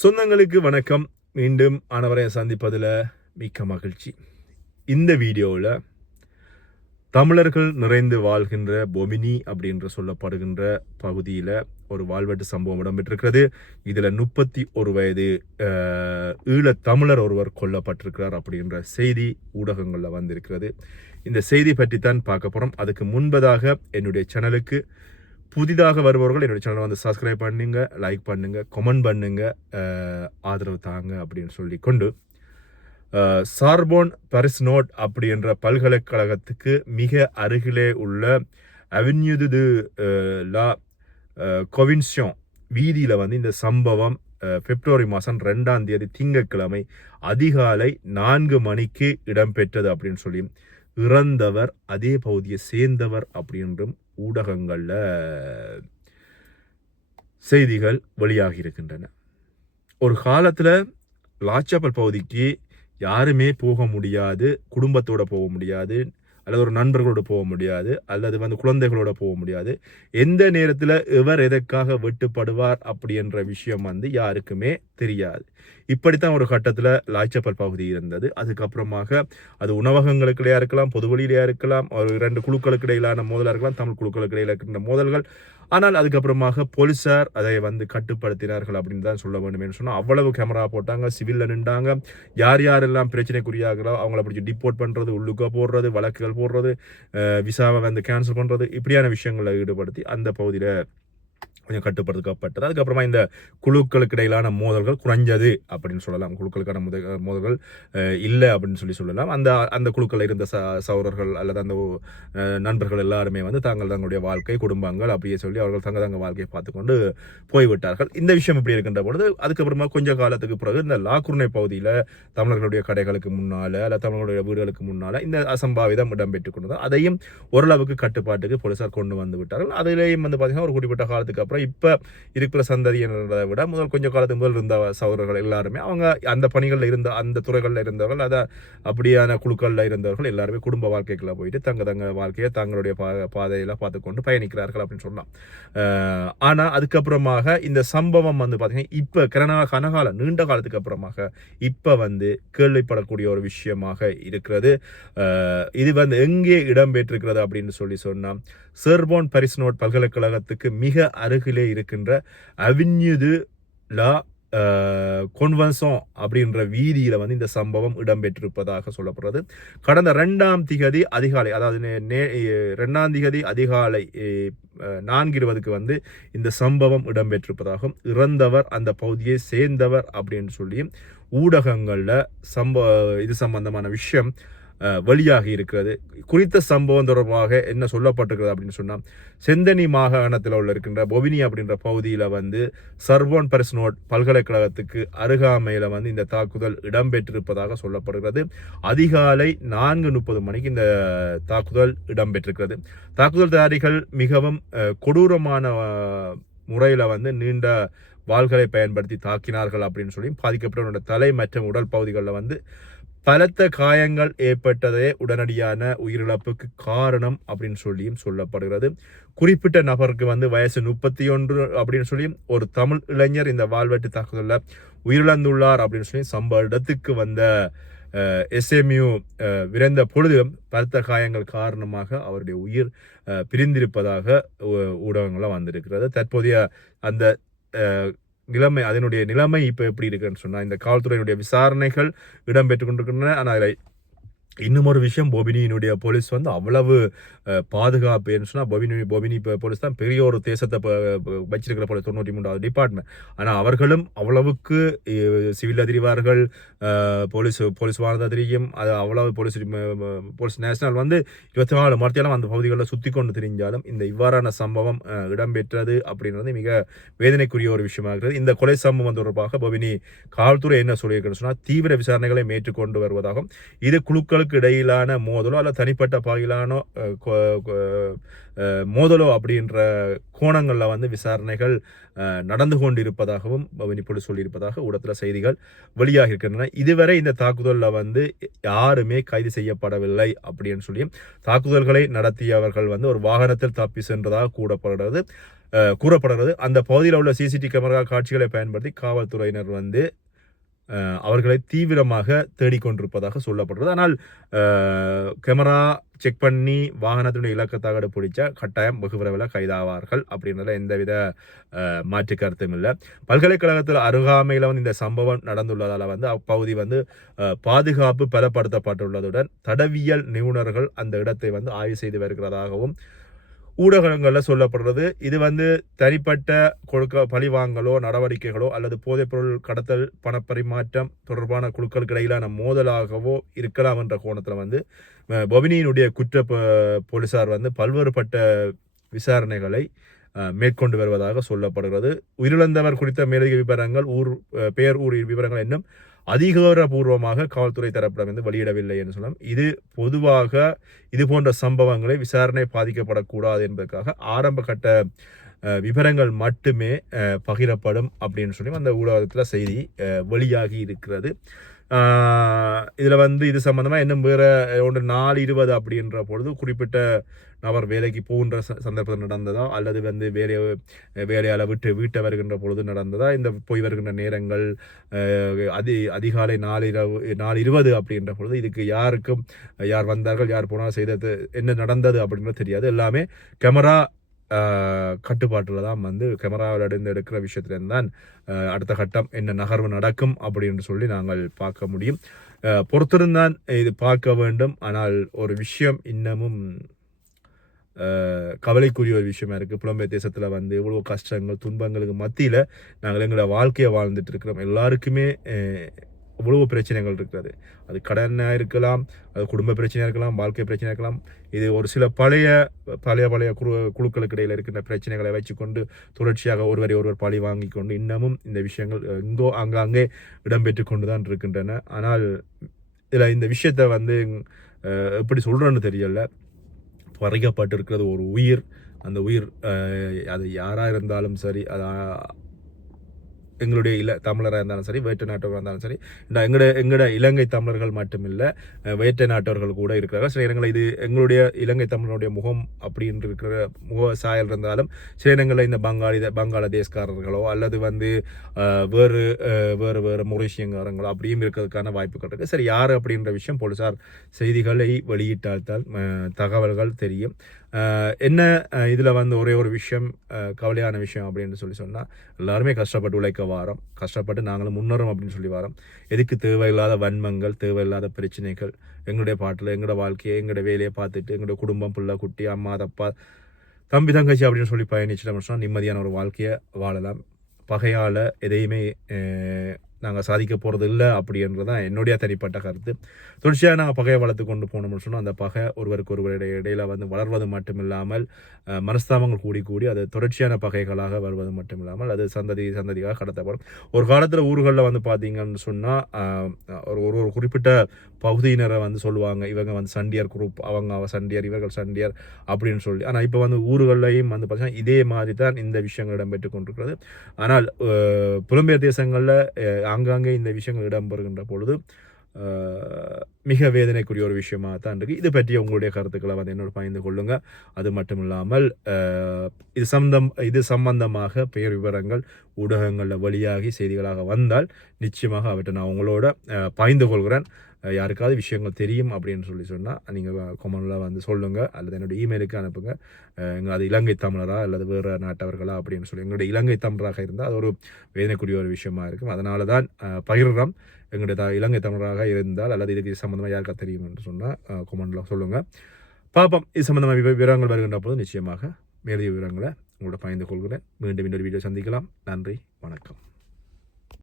சொந்தங்களுக்கு வணக்கம். மீண்டும் ஆனவரை சந்திப்பதில் மிக்க மகிழ்ச்சி. இந்த வீடியோவில் தமிழர்கள் நிறைந்து வாழ்கின்ற பொமினி அப்படின்ற சொல்லப்படுகின்ற பகுதியில் ஒரு வாழ்வெட்டு சம்பவம் இடம்பெற்றிருக்கிறது. இதில் முப்பத்தி ஒரு வயது ஈழ தமிழர் ஒருவர் கொல்லப்பட்டிருக்கிறார் அப்படின்ற செய்தி ஊடகங்களில் வந்திருக்கிறது. இந்த செய்தி பற்றி தான் பார்க்க போகிறோம். அதுக்கு முன்பதாக என்னுடைய சேனலுக்கு புதிதாக வருபவர்கள் என்னுடைய சேனலை வந்து சப்ஸ்கிரைப் பண்ணுங்க லைக் பண்ணுங்க கமெண்ட் பண்ணுங்க ஆதரவு தாங்க அப்படின்னு சொல்லி கொண்டு சார்போன் பரிஸ் நோட் அப்படின்ற பல்கலைக்கழகத்துக்கு மிக அருகிலே உள்ள அவென்யூது து லா கொவின்சியோன் வீதியில் வந்து இந்த சம்பவம் பிப்ரவரி மாதம் ரெண்டாம் தேதி திங்கட்கிழமை அதிகாலை நான்கு மணிக்கு இடம்பெற்றது அப்படின்னு சொல்லி இறந்தவர் அதே பகுதியை சேர்ந்தவர் அப்படின்றும் ஊடகங்களில் செய்திகள் வெளியாகி இருக்கின்றன. ஒரு காலத்தில் லாச்சப்பல் பகுதிக்கு யாருமே போக முடியாது குடும்பத்தோடு போக முடியாது அல்லது ஒரு நண்பர்களோடு போக முடியாது அல்லது வந்து குழந்தைகளோட போக முடியாது. எந்த நேரத்தில் இவர் எதற்காக வெட்டுப்படுவார் அப்படி என்ற விஷயம் வந்து யாருக்குமே தெரியாது. இப்படித்தான் ஒரு கட்டத்தில் லாய்ச்சப்பல் பகுதி இருந்தது. அதுக்கப்புறமாக அது உணவகங்களுக்கிடையா இருக்கலாம் பொதுவெளியிலையாக இருக்கலாம் ஒரு இரண்டு குழுக்களுக்கு இடையிலான மோதலாக இருக்கலாம் தமிழ் குழுக்களுக்கு இடையில இருக்கின்ற மோதல்கள். ஆனால் அதுக்கப்புறமாக போலீஸார் அதை வந்து கட்டுப்படுத்தினார்கள் அப்படின்னு தான் சொல்ல வேண்டும் என்று சொன்னால் அவ்வளவு கேமரா போட்டாங்க சிவிலில் நின்றாங்க. யார் யாரெல்லாம் பிரச்சனைக்குரியாகிறோ அவங்கள பிடிச்சி டிப்போர்ட் பண்ணுறது உள்ளுக்க போடுறது வழக்குகள் போடுறது விசாவை வந்து கேன்சல் பண்ணுறது இப்படியான விஷயங்களில் ஈடுபடுத்தி அந்த பகுதியில் கொஞ்சம் கட்டுப்படுத்தப்பட்டது அதுக்கப்புறமா இந்த குழுக்களுக்கு இடையிலான மோதல்கள் குறைஞ்சது அப்படின்னு சொல்லலாம். குழுக்களுக்கான முத மோதல்கள் இல்லை அப்படின்னு சொல்லி சொல்லலாம். அந்த அந்த குழுக்கள் இருந்த ச சௌரர்கள் அல்லது அந்த நண்பர்கள் எல்லாருமே வந்து தாங்கள் தங்களுடைய வாழ்க்கை குடும்பங்கள் அப்படியே சொல்லி அவர்கள் தங்க தங்க வாழ்க்கையை பார்த்துக்கொண்டு போய்விட்டார்கள். இந்த விஷயம் இப்படி இருக்கின்ற பொழுது அதுக்கப்புறமா கொஞ்ச காலத்துக்கு பிறகு இந்த லாக்குர்னை பகுதியில் தமிழர்களுடைய கடைகளுக்கு முன்னால் அல்ல தமிழர்களுடைய வீடுகளுக்கு முன்னால் இந்த அசம்பாவிதம் இடம்பெற்றுக் கொண்டது. அதையும் ஓரளவுக்கு கட்டுப்பாட்டுக்கு போலீசார் கொண்டு வந்து விட்டார்கள். அதிலேயும் வந்து பார்த்தீங்கன்னா ஒரு குறிப்பிட்ட காலத்துக்கு அப்புறம் இப்போ இருக்கிற சந்ததியினரை விட முதல் கொஞ்சம் காலத்துக்கு முதல் இருந்த சகோதரர்கள் எல்லாருமே அவங்க அந்த பணிகளில் இருந்த அந்த துறைகளில் இருந்தவர்கள் அதை அப்படியான குழுக்களில் இருந்தவர்கள் எல்லாருமே குடும்ப வாழ்க்கைக்குள்ள போயிட்டு தங்க தங்க வாழ்க்கையை தங்களுடைய பா பாதையில் பார்த்துக்கொண்டு பயணிக்கிறார்கள் அப்படின்னு சொல்லலாம். ஆனால் அதுக்கப்புறமாக இந்த சம்பவம் வந்து பார்த்தீங்கன்னா இப்போ கரணா கனகால நீண்ட காலத்துக்கு அப்புறமாக இப்போ வந்து கேள்விப்படக்கூடிய ஒரு விஷயமாக இருக்கிறது. இது வந்து எங்கே இடம்பெற்றிருக்கிறது அப்படின்னு சொல்லி சொன்னால் செர்போன் பரிஸ்னோட் பல்கலைக்கழகத்துக்கு மிக அருக அருகிலே இருக்கின்ற அவின்யுது லா கொன்வன்சோன் அப்படின்ற வீதியில் வந்து இந்த சம்பவம் இடம்பெற்றிருப்பதாக சொல்லப்படுறது. கடந்த ரெண்டாம் திகதி அதிகாலை அதாவது நே- ரெண்டாம் திகதி அதிகாலை நான்கு இருபதுக்கு வந்து இந்த சம்பவம் இடம்பெற்றிருப்பதாகவும் இறந்தவர் அந்த பகுதியை சேர்ந்தவர் அப்படின்னு சொல்லி ஊடகங்களில் சம்ப இது சம்பந்தமான விஷயம் வெளியாகி இருக்கிறது. குறித்த சம்பவம் தொடர்பாக என்ன சொல்லப்பட்டிருக்கிறது அப்படின்னு சொன்னால் செந்தனி மாகாணத்தில் உள்ள இருக்கின்ற பொவினி அப்படின்ற பகுதியில் வந்து சர்வோன் பரிஸ்னோட் பல்கலைக்கழகத்துக்கு அருகாமையில் வந்து இந்த தாக்குதல் இடம்பெற்றிருப்பதாக சொல்லப்படுகிறது. அதிகாலை நான்கு முப்பது மணிக்கு இந்த தாக்குதல் இடம்பெற்றிருக்கிறது. தாக்குதல்தாரிகள் மிகவும் கொடூரமான முறையில் வந்து நீண்ட வாள்களை பயன்படுத்தி தாக்கினார்கள் அப்படின்னு சொல்லி பாதிக்கப்பட்டவனோட தலை மற்றும் உடல் பகுதிகளில் வந்து பலத்த காயங்கள் ஏற்பட்டதே உடனடியான உயிரிழப்புக்கு காரணம் அப்படின்னு சொல்லியும் சொல்லப்படுகிறது. குறிப்பிட்ட நபருக்கு வந்து வயசு முப்பத்தி ஒன்று அப்படின்னு சொல்லி ஒரு தமிழ் இளைஞர் இந்த வாழ்வெட்டு தாக்குதலில் உயிரிழந்துள்ளார் அப்படின்னு சொல்லி சம்பவ இடத்துக்கு வந்த எஸ்எம்யூ விரைந்த பொழுது பலத்த காயங்கள் காரணமாக அவருடைய உயிர் பிரிந்திருப்பதாக ஊடகங்களாக வந்திருக்கிறது. தற்போதைய அந்த நிலைமை அதனுடைய நிலைமை இப்போ எப்படி இருக்குன்னு சொன்னால் இந்த காவல்துறையினுடைய விசாரணைகள் இடம்பெற்று கொண்டிருக்கின்றன. ஆனால் அதில் இன்னும் ஒரு விஷயம் பொபினியினுடைய போலீஸ் வந்து அவ்வளவு பாதுகாப்பு என்று சொன்னால் பொபினி பொபினி இப்போ போலீஸ் தான் பெரிய ஒரு தேசத்தை வச்சிருக்கிற போலீஸ் தொண்ணூற்றி மூன்றாவது டிபார்ட்மெண்ட். ஆனால் அவர்களும் அவ்வளவுக்கு சிவில் அதிரிவார்கள் போலீஸ் போலீஸ் வாரதா தெரியும். அது அவ்வளவு போலீஸ் போலீஸ் நேஷனல் வந்து இருபத்தி நாலு மரத்தையெல்லாம் அந்த பகுதிகளில் சுற்றி கொண்டு தெரிஞ்சாலும் இந்த இவ்வாறான சம்பவம் இடம்பெற்றது அப்படின்றது மிக வேதனைக்குரிய ஒரு விஷயமாக இருக்கிறது. இந்த கொலை சம்பவம் தொடர்பாக பொபினி காவல்துறை என்ன சொல்லியிருக்குன்னு சொன்னால் தீவிர விசாரணைகளை மேற்றுக்கொண்டு வருவதாகவும் இது குழுக்கள் குழுக்களுக்கு இடையிலான மோதலோ அல்ல தனிப்பட்ட பாயிலானோ மோதலோ அப்படின்ற கோணங்களில் வந்து விசாரணைகள் நடந்து கொண்டிருப்பதாகவும் பவனி சொல்லியிருப்பதாக ஊடகத்தில் செய்திகள் வெளியாக இருக்கின்றன இதுவரை இந்த தாக்குதலில் வந்து யாருமே கைது செய்யப்படவில்லை அப்படின்னு சொல்லியும் தாக்குதல்களை நடத்தியவர்கள் வந்து ஒரு வாகனத்தில் தப்பி சென்றதாக கூறப்படுகிறது கூறப்படுகிறது. அந்த பகுதியில் உள்ள சிசிடி கேமரா காட்சிகளை பயன்படுத்தி காவல்துறையினர் வந்து அவர்களை தீவிரமாக தேடிக்கொண்டிருப்பதாக சொல்லப்படுறது ஆனால் கேமரா செக் பண்ணி வாகனத்தினுடைய இலக்கத்தாக பிடிச்சா கட்டாயம் வெகு விரைவில் கைதாவார்கள் அப்படின்றதுல எந்தவித மாற்று கருத்தும் இல்லை. பல்கலைக்கழகத்தில் அருகாமையில் வந்து இந்த சம்பவம் நடந்துள்ளதால் வந்து அப்பகுதி வந்து பாதுகாப்பு பலப்படுத்தப்பட்டுள்ளதுடன் தடவியல் நிபுணர்கள் அந்த இடத்தை வந்து ஆய்வு செய்து வருகிறதாகவும் ஊடகங்களில் சொல்லப்படுறது. இது வந்து தனிப்பட்ட கொடுக்க பழிவாங்கலோ நடவடிக்கைகளோ அல்லது போதைப்பொருள் கடத்தல் பணப்பரிமாற்றம் தொடர்பான குழுக்களுக்கு இடையிலான மோதலாகவோ இருக்கலாம் என்ற கோணத்தில் வந்து அஹ், பொபினியினுடைய குற்ற போலீசார் வந்து பல்வேறுபட்ட விசாரணைகளை மேற்கொண்டு வருவதாக சொல்லப்படுகிறது. உயிரிழந்தவர் குறித்த மேலதிக விவரங்கள் ஊர் பெயர் ஊர் விவரங்கள் இன்னும் அதிகாரபூர்வமாக காவல்துறை தரப்பிடம் வந்து வெளியிடவில்லை என்று சொல்லலாம் இது பொதுவாக இது போன்ற சம்பவங்களை விசாரணை பாதிக்கப்படக்கூடாது என்பதற்காக ஆரம்ப கட்ட விவரங்கள் மட்டுமே பகிரப்படும் அப்படின்னு சொல்லி அந்த ஊடகத்தில் செய்தி வெளியாகி இருக்கிறது. இதில் வந்து இது சம்மந்தமாக இன்னும் வேறு ஒன்று நாலு இருபது அப்படின்ற பொழுது குறிப்பிட்ட நபர் வேலைக்கு போகின்ற ச- சந்தர்ப்பத்தில் நடந்ததா? அல்லது வந்து வேலையை வேலையால் விட்டு வீட்டை வருகின்ற பொழுது நடந்ததா? இந்த போய் வருகின்ற நேரங்கள் அதி அதிகாலை நாலு இரவு நாலு இருபது அப்படின்ற பொழுது இதுக்கு யாருக்கும் யார் வந்தார்கள் யார் போனால் செய்தது என்ன நடந்தது அப்படின்றது தெரியாது. எல்லாமே கேமரா கட்டுப்பாட்டில் தான் வந்து கேமராவில் இருந்து எடுக்கிற விஷயத்துலேருந்து தான் அடுத்த கட்டம் என்ன நகர்வு நடக்கும் அப்படின்னு சொல்லி நாங்கள் பார்க்க முடியும். பொறுத்திருந்தான் இது பார்க்க வேண்டும். ஆனால் ஒரு விஷயம் இன்னமும் கவலைக்குரிய ஒரு விஷயமா இருக்குது புலம்பெயர் தேசத்தில் வந்து இவ்வளோ கஷ்டங்கள் துன்பங்களுக்கு மத்தியில் நாங்கள் எங்களோட வாழ்க்கையை வாழ்ந்துட்டு இருக்கிறோம். எல்லாருக்குமே இவ்வளவு பிரச்சனைகள் இருக்கிறது அது கடனாக இருக்கலாம் அது குடும்ப பிரச்சனையாக இருக்கலாம் வாழ்க்கை பிரச்சனையாக இருக்கலாம். இது ஒரு சில பழைய பழைய பழைய குழு குழுக்களுக்கு இடையில் இருக்கின்ற பிரச்சனைகளை வச்சுக்கொண்டு தொடர்ச்சியாக ஒருவரை ஒருவர் பழி வாங்கி கொண்டு இன்னமும் இந்த விஷயங்கள் எங்கோ அங்கங்கே இடம்பெற்று கொண்டு தான் இருக்கின்றன. ஆனால் இதில் இந்த விஷயத்தை வந்து எப்படி சொல்கிறேன்னு தெரியல. பறிக்கப்பட்டிருக்கிறது ஒரு உயிர். அந்த உயிர் அது யாராக இருந்தாலும் சரி அது எங்களுடைய இல தமிழராக இருந்தாலும் சரி வேற்று நாட்டவராக இருந்தாலும் சரி இந்த எங்களோட எங்களோட இலங்கை தமிழர்கள் மட்டுமில்லை வேற்று நாட்டவர்கள் கூட இருக்கிறார்கள். சில இடங்களில் இது எங்களுடைய இலங்கை தமிழனுடைய முகம் அப்படின்னு இருக்கிற முக சாயல் இருந்தாலும் சில இடங்களில் இந்த பங்காளி பங்களாதேஷ்காரர்களோ அல்லது வந்து வேறு வேறு வேறு மொரிஷியங்காரங்களோ அப்படியும் இருக்கிறதுக்கான வாய்ப்புகள் இருக்குது சரி யார் அப்படின்ற விஷயம் போலீஸார் செய்திகளை வெளியிட்டால்தான் தகவல்கள் தெரியும். என்ன இதில் வந்து ஒரே ஒரு விஷயம் கவலையான விஷயம் அப்படின்னு சொல்லி சொன்னால் எல்லாருமே கஷ்டப்பட்டு உழைக்க வாரோம். கஷ்டப்பட்டு நாங்களும் முன்னேறோம் அப்படின்னு சொல்லி வரோம். எதுக்கு தேவையில்லாத வன்மங்கள் தேவையில்லாத பிரச்சனைகள் எங்களுடைய பாட்டில் எங்களோட வாழ்க்கையை எங்களோட வேலையை பார்த்துட்டு எங்களோட குடும்பம் பிள்ளை குட்டி அம்மா தப்பா தம்பி தங்கச்சி அப்படின்னு சொல்லி பயணிச்சிட்டோம் சொன்னால் நிம்மதியான ஒரு வாழ்க்கையை வாழலாம். பகையால் எதையுமே நாங்கள் சாதிக்க போகிறது இல்லை அப்படின்றது தான் என்னுடைய தனிப்பட்ட கருத்து. தொடர்ச்சியாக நாங்கள் பகையை வளர்த்து கொண்டு போனோம்னு சொன்னால் அந்த பகை ஒருவருக்கு ஒருவருடைய இடையில வந்து வளர்வது மட்டும் இல்லாமல் மனஸ்தாபங்கள் கூடி கூடி அது தொடர்ச்சியான பகைகளாக வருவது மட்டும் இல்லாமல் அது சந்ததி சந்ததியாக கடத்தப்படும். ஒரு காலத்தில் ஊர்களில் வந்து பார்த்தீங்கன்னு சொன்னால் ஒரு ஒரு ஒரு குறிப்பிட்ட பகுதியினரை வந்து சொல்லுவாங்க இவங்க வந்து சண்டியர் குரூப் அவங்க அவ சண்டியர் இவர்கள் சண்டியர் அப்படின்னு சொல்லி. ஆனால் இப்போ வந்து ஊர்களையும் வந்து பார்த்தீங்கன்னா இதே மாதிரி தான் இந்த விஷயங்கள் இடம்பெற்று கொண்டிருக்கிறது. ஆனால் புலம்பெயர் தேசங்களில் ஆங்காங்கே இந்த விஷயங்கள் இடம்பெறுகின்ற பொழுது மிக வேதனைக்குரிய ஒரு விஷயமா தான் இருக்குது இது பற்றி உங்களுடைய கருத்துக்களை வந்து என்னோட பகிர்ந்து கொள்ளுங்கள் அது மட்டும் இல்லாமல் இது சம்பந்தம் இது சம்பந்தமாக பெயர் விவரங்கள் ஊடகங்களில் வழியாகி செய்திகளாக வந்தால் நிச்சயமாக அவற்றை நான் உங்களோட பகிர்ந்து கொள்கிறேன். யாருக்காவது விஷயங்கள் தெரியும் அப்படின்னு சொல்லி சொன்னால் நீங்கள் கொமனில் வந்து சொல்லுங்கள் அல்லது என்னோட இமெயிலுக்கு அனுப்புங்க. எங்கள் அது இலங்கை தமிழரா அல்லது வேறு நாட்டவர்களா அப்படின்னு சொல்லி எங்களுடைய இலங்கை தமிழராக இருந்தால் அது ஒரு வேதனைக்குரிய ஒரு விஷயமா இருக்கும். அதனால தான் அஹ், பகிர்றோம். எங்களுடைய த- இலங்கை தமிழராக இருந்தால் அல்லது இதுக்கு சம்மந்தமாக யாருக்கா தெரியும் என்று சொன்னால் கொமனில் சொல்லுங்கள் பார்ப்போம். இது சம்மந்தமாக விவரங்கள் வருகின்ற போது நிச்சயமாக மேலதிக விவரங்களை உங்களோட பயந்து கொள்கிறேன். மீண்டும் இன்னொரு வீடியோ சந்திக்கலாம். நன்றி. வணக்கம்.